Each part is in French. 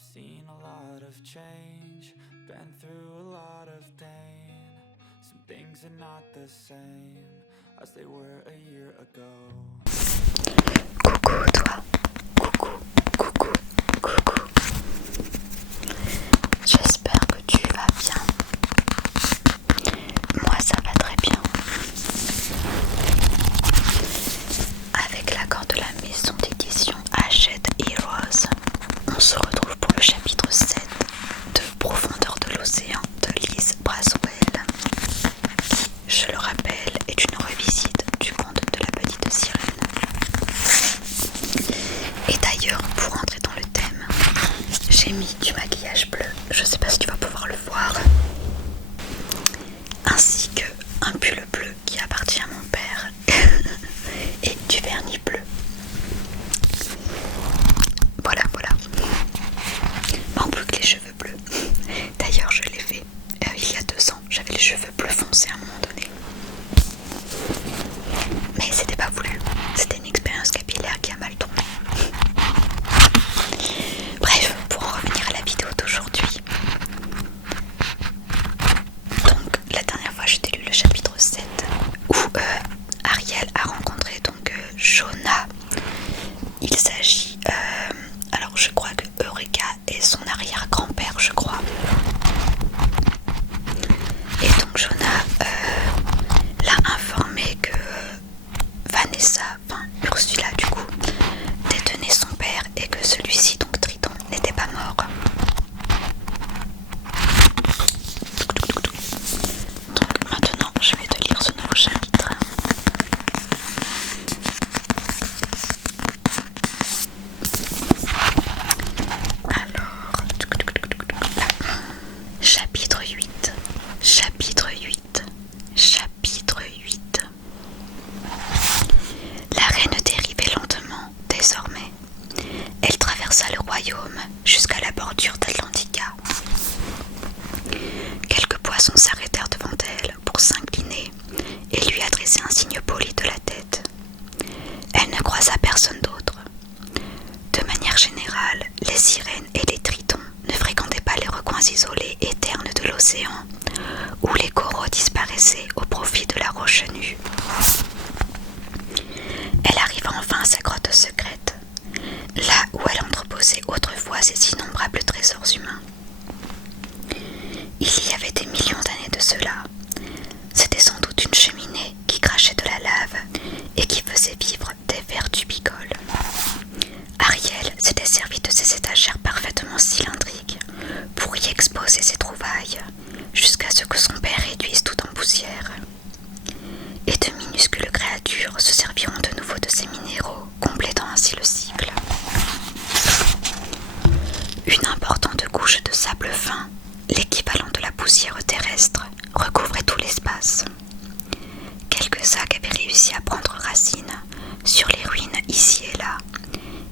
seen a lot of change, been through a lot of pain. Some things are not the same as they were a year ago. Coucou toi, coucou. J'espère que tu vas bien. Moi ça va très bien. Avec l'accord de la maison d'édition Hachette Heroes, on se retrouve pour le chapitre 7 de Profondeur de l'océan de Liz Braswell, qui, je le rappelle, est une revisite du conte de la petite sirène. Et d'ailleurs, pour entrer dans le thème, j'ai mis du maquillage bleu, je sais pas si tu vas pouvoir le voir, ainsi que un pull bleu qui appartient à mon père et du vernis bleu. Voilà. Manque plus que les cheveux bleus. D'ailleurs, je l'ai fait il y a 2 ans. J'avais les cheveux bleus foncés à un moment donné. Mais c'était pas voulu. C'était une expérience capillaire qui a mal tourné. Bref, pour en revenir à la vidéo d'aujourd'hui. Donc, la dernière fois, j'ai lu le chapitre 7 où Ariel a rencontré donc Jonah. Il s'agit, alors je crois que Eureka est son arrière-grand-père, je crois. Et donc Jonah l'a informé que Vanessa, enfin Ursula du coup, détenait son père et que celui-ci, donc Triton, n'était pas mort. Donc maintenant, je vais te lire ce nouveau chapitre. Alors, chapitre 8. La reine dérivait lentement, désormais. Elle traversa le royaume jusqu'à la bordure d'Atlantica. Quelques poissons s'arrêtèrent devant elle pour s'incliner et lui adresser un signe poli de la tête. Elle ne croisa personne d'autre. De manière générale, les sirènes et les tritons ne fréquentaient pas les recoins isolés et ternes de l'océan, où les coraux disparaissaient au profit de la roche nue. Elle arriva enfin à sa grotte secrète, là où elle entreposait autrefois ses innombrables trésors humains. Il y avait des millions d'années de cela. C'était sans doute une cheminée qui crachait de la lave et qui faisait vivre des vers tubicoles. Ariel s'était servi de ces étagères parfaitement cylindriques pour y exposer ses trouvailles, jusqu'à ce que son père réduise tout en poussière. Et de minuscules créatures se serviront de nouveau de ces minéraux, complétant ainsi le cycle. Une importante couche de sable fin, l'équivalent de la poussière terrestre, recouvrait tout l'espace. Quelques sacs avaient réussi à prendre racine sur les ruines ici et là,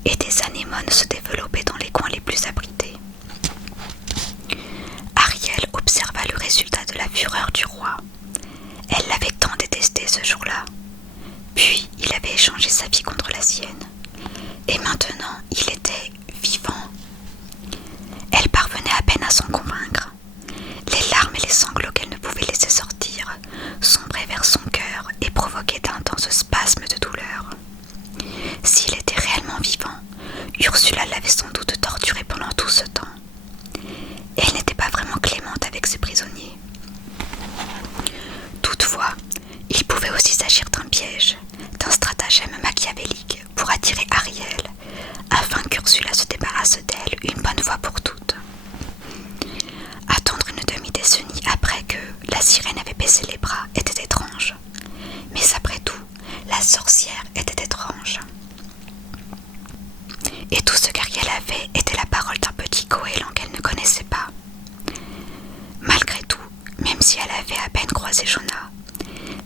et des anémones se développaient dans les coins les plus abrités. Ariel observa le résultat de la fureur du roi. Elle l'avait tant détesté ce jour-là. Puis il avait échangé sa vie contre la sienne. Et maintenant, il était vivant. Elle parvenait à peine à s'en convaincre. Les larmes et les sanglots qu'elle ne pouvait laisser sortir sombraient vers son cœur et provoquaient d'intenses spasmes de douleur. S'il était réellement vivant, Ursula l'avait sans doute torturé pendant tout ce temps. Et elle n'était pas vraiment clémente avec ses prisonniers. Toutefois, il pouvait aussi s'agir d'un piège, d'un stratagème machiavélique pour attirer Ariel, afin qu'Ursula se débarrasse d'elle une bonne fois pour toutes. Attendre une demi-décennie après que la sirène avait baissé les bras était étrange. Mais après tout, la sorcière était étrange. Et tout ce qu'Ariel avait était la parole d'un petit goéland qu'elle ne connaissait pas. Malgré tout, même si elle avait à peine croisé Jonah,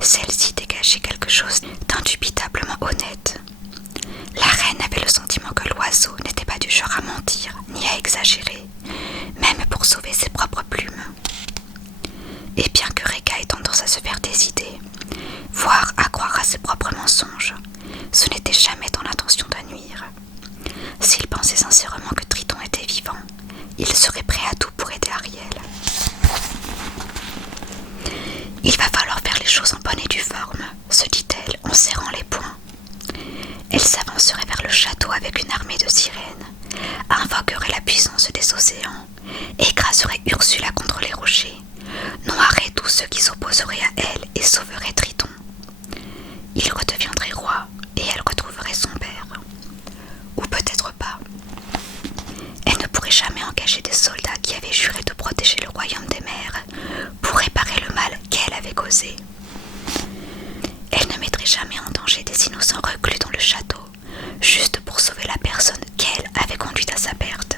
celle-ci dégageait quelque chose d'indubitablement honnête. La reine avait le sentiment que l'oiseau n'était pas du genre à mentir ni à exagérer, même pour sauver ses propres plumes. Et bien que Reka ait tendance à se faire des idées, voire à croire à ses propres mensonges, ce n'était jamais dans l'intention de nuire. S'il pensait sincèrement que Triton était vivant, il serait prêt à tout pour aider Ariel. Il va falloir faire les choses en bonne et due forme, se dit-elle en serrant les poings. Elle s'avancerait vers le château avec une armée de sirènes, invoquerait la puissance des océans, écraserait Ursula contre les rochers, noierait tous ceux qui s'opposeraient à elle et sauverait Triton. Il redeviendrait roi et elle retrouverait son père. Ou peut-être pas. Elle ne pourrait jamais engager des soldats qui avaient juré de protéger le royaume des mers pour réparer le mal qu'elle avait causé. Elle ne mettrait jamais en danger des innocents reclus dans le château, juste pour sauver la personne qu'elle avait conduite à sa perte.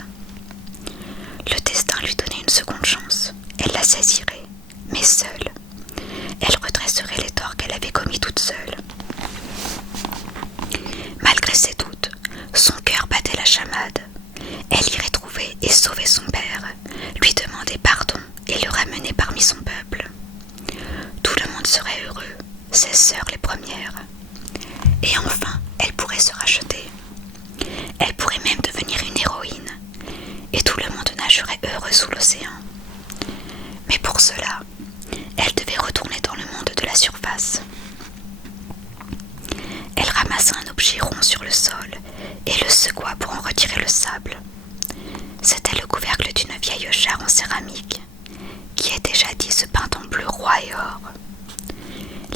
Le destin lui donnait une seconde chance. Elle la saisirait, mais seule. Elle redresserait les torts qu'elle avait commis toute seule. Malgré ses doutes, son cœur battait la chamade. Elle irait trouver et sauver son père, lui demander pardon et le ramener parmi son peuple. Tout le monde serait heureux, ses sœurs les premières. Et enfin, elle pourrait se racheter. Elle pourrait même devenir une héroïne, et tout le monde nagerait heureux sous l'océan. Mais pour cela, elle devait retourner dans le monde de la surface. Elle ramassa un objet rond sur le sol et le secoua pour en retirer le sable. C'était le couvercle d'une vieille jarre en céramique, qui était jadis peinte en bleu roi et or.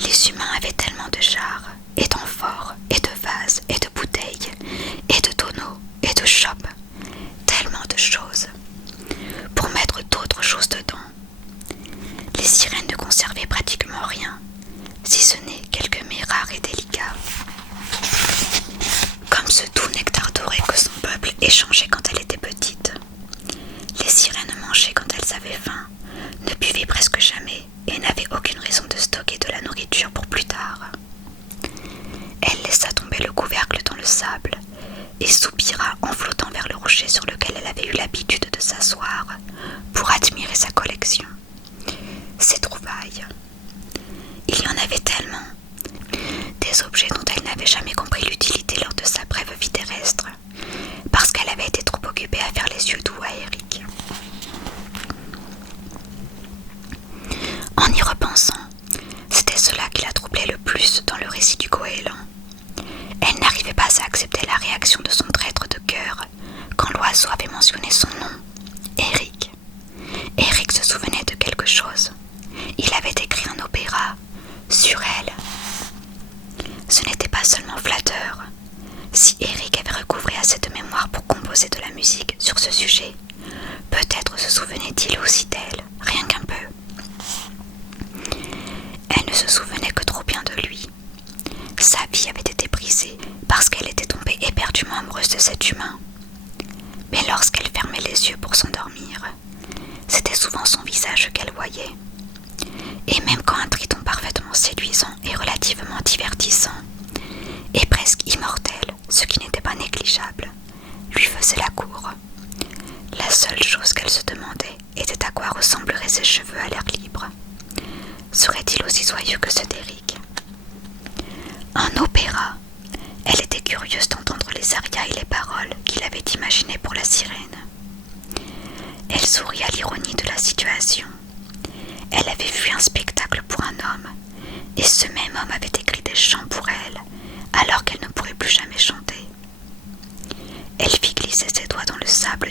Les humains avaient tellement de jarres, et d'amphores, et de vases, et de bouteilles, et de tonneaux, et de chopes, tellement de choses, pour mettre d'autres choses dedans. Les sirènes ne conservaient pratiquement rien, si ce n'est quelques mets rares et délicats. Comme ce doux nectar doré que son peuple échangeait quand elle était petite. Les sirènes mangeaient quand elles avaient faim, ne buvaient presque jamais et n'avaient aucune raison de stocker de la nourriture pour plus tard. Elle laissa tomber le couvercle dans le sable et soupira en flottant vers le rocher sur lequel elle avait eu l'habitude de s'asseoir pour admirer sa collection. Ses trouvailles. Il y en avait tellement. Des objets dont elle n'avait jamais compris l'utilité lors de sa brève vie terrestre, parce qu'elle avait été trop occupée à faire les yeux doux à Eric. En y repensant, c'était cela qui la troublait le plus dans le récit du goéland. Elle n'arrivait pas à accepter la réaction de son traître de cœur quand l'oiseau avait mentionné son nom, Eric. Eric se souvenait de quelque chose. Il avait écrit un opéra sur elle. Ce n'était pas seulement flatteur. Si Eric avait recouvré assez de mémoire pour composer de la musique sur ce sujet, peut-être se souvenait-il aussi d'elle, rien qu'un peu. Elle ne se souvenait que trop bien de lui. Sa vie avait été brisée parce qu'elle était tombée éperdument amoureuse de cet humain. Mais lorsqu'elle fermait les yeux pour s'endormir, c'était souvent son visage qu'elle voyait. Et même quand un triton parfaitement séduisant et relativement divertissant, et presque immortel, ce qui n'était pas négligeable, lui faisait la cour, la seule chose qu'elle se demandait était à quoi ressembleraient ses cheveux à l'air libre. Serait-il aussi soyeux que ceux d'Eric? Un opéra. Elle était curieuse d'entendre les arias et les paroles qu'il avait imaginées pour la sirène. Elle sourit à l'ironie de la situation. Elle avait vu un spectacle pour un homme, et ce même homme avait écrit des chants pour elle, alors qu'elle ne pourrait plus jamais chanter. Elle fit glisser ses doigts dans le sable